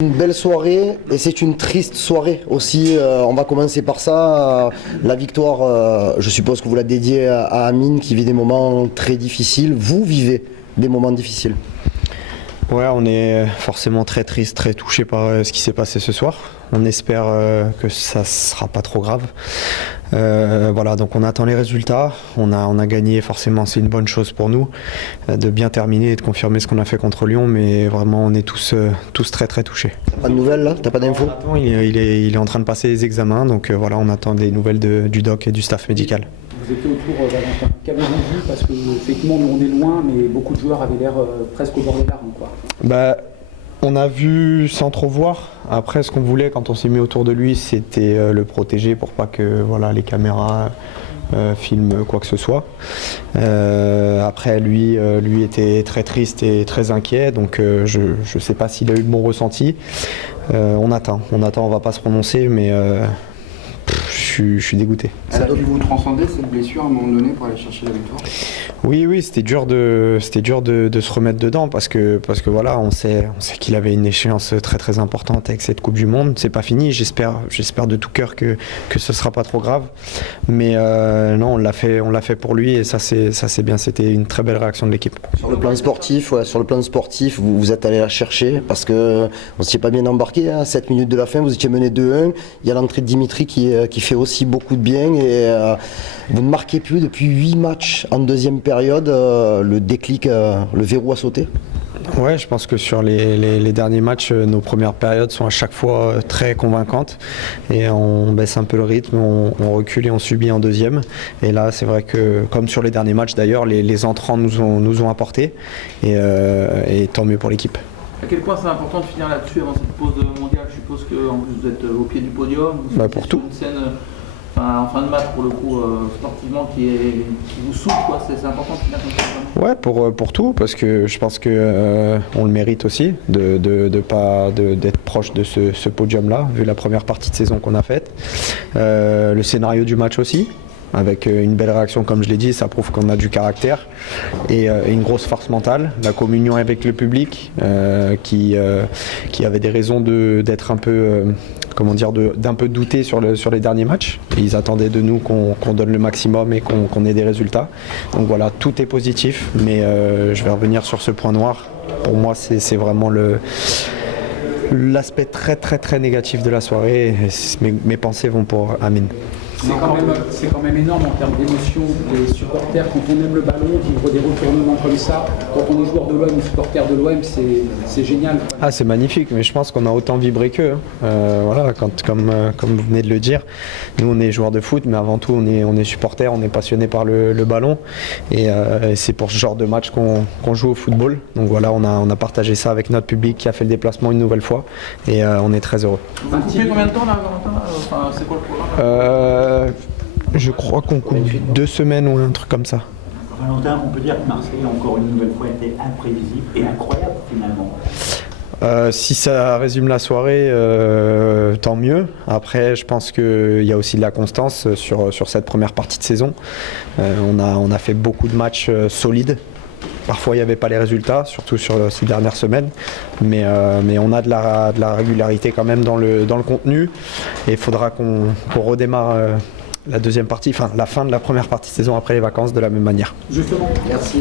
Une belle soirée et c'est une triste soirée aussi. On va commencer par ça. La victoire, je suppose que vous la dédiez à Amine qui vit des moments très difficiles. Vous vivez des moments difficiles. Ouais, on est forcément très triste, très touché par ce qui s'est passé ce soir. On espère que ça ne sera pas trop grave. Voilà, donc on attend les résultats. On a gagné, forcément, c'est une bonne chose pour nous de bien terminer et de confirmer ce qu'on a fait contre Lyon. Mais vraiment, on est tous très très touchés. T'as pas de nouvelles là? T'as pas d'infos? Il est en train de passer les examens, donc voilà, on attend des nouvelles du doc et du staff médical. Vous étiez autour, Valentin. Qu'avez-vous vu? Parce que effectivement, nous on est loin, mais beaucoup de joueurs avaient l'air presque au bord des larmes, quoi. On a vu sans trop voir. Après, ce qu'on voulait quand on s'est mis autour de lui, c'était le protéger pour pas que les caméras filment quoi que ce soit. Après, lui était très triste et très inquiet, donc je ne sais pas s'il a eu le bon ressenti. On attend, on va pas se prononcer, mais je suis dégoûté. Elle a dû vous transcender cette blessure à un moment donné pour aller chercher la victoire? Oui, c'était dur de se remettre dedans parce que voilà, on sait qu'il avait une échéance très très importante avec cette Coupe du Monde. C'est pas fini, j'espère de tout cœur que ce sera pas trop grave. Mais non, on l'a fait pour lui et ça c'est bien. C'était une très belle réaction de l'équipe. Sur le plan sportif, vous êtes allé la chercher parce que on s'y est pas bien embarqué. 7 minutes de la fin, vous étiez mené 2-1. Il y a l'entrée de Dimitri qui fait aussi beaucoup de bien et vous ne marquez plus depuis 8 matchs en deuxième période. Le déclic, le verrou a sauté. Ouais, je pense que sur les derniers matchs, nos premières périodes sont à chaque fois très convaincantes et on baisse un peu le rythme, on recule et on subit en deuxième. Et là, c'est vrai que, comme sur les derniers matchs d'ailleurs, les entrants nous ont apporté et tant mieux pour l'équipe. À quel point c'est important de finir là-dessus avant cette pause mondiale? Je suppose qu'en plus vous êtes au pied du podium, pour tout. Une scène en fin de match pour le coup sportivement qui vous souffle, quoi. C'est important de finir comme ça. Ouais, pour tout, parce que je pense que on le mérite aussi d'être proche de ce podium-là, vu la première partie de saison qu'on a faite. Le scénario du match aussi. Avec une belle réaction, comme je l'ai dit, ça prouve qu'on a du caractère et une grosse force mentale. La communion avec le public qui avait des raisons d'être un peu, d'un peu douter sur les derniers matchs. Et ils attendaient de nous qu'on donne le maximum et qu'on ait des résultats. Donc voilà, tout est positif, mais je vais revenir sur ce point noir. Pour moi, c'est vraiment l'aspect très très très négatif de la soirée. Et mes pensées vont pour Amine. C'est quand même énorme en termes d'émotion des supporters. Quand on aime le ballon, vivre des retournements comme ça, quand on est joueur de l'OM ou supporter de l'OM, c'est génial. Ah, c'est magnifique, mais je pense qu'on a autant vibré qu'eux. Voilà, comme vous venez de le dire, nous on est joueurs de foot, mais avant tout on est supporters, on est passionnés par le ballon et c'est pour ce genre de match qu'on joue au football. Donc voilà, on a partagé ça avec notre public qui a fait le déplacement une nouvelle fois et on est très heureux. Vous coupez combien de temps là, Valentin? C'est quoi le programme? Je crois qu'on coupe 2 semaines ou un truc comme ça. Valentin, on peut dire que Marseille a encore une nouvelle fois été imprévisible et incroyable finalement. Si ça résume la soirée, tant mieux. Après, je pense qu'il y a aussi de la constance sur cette première partie de saison. On a fait beaucoup de matchs solides. Parfois, il n'y avait pas les résultats, surtout sur ces dernières semaines. Mais on a de la régularité quand même dans le contenu. Et il faudra qu'on redémarre la deuxième partie, la fin de la première partie de saison après les vacances de la même manière. Justement, merci.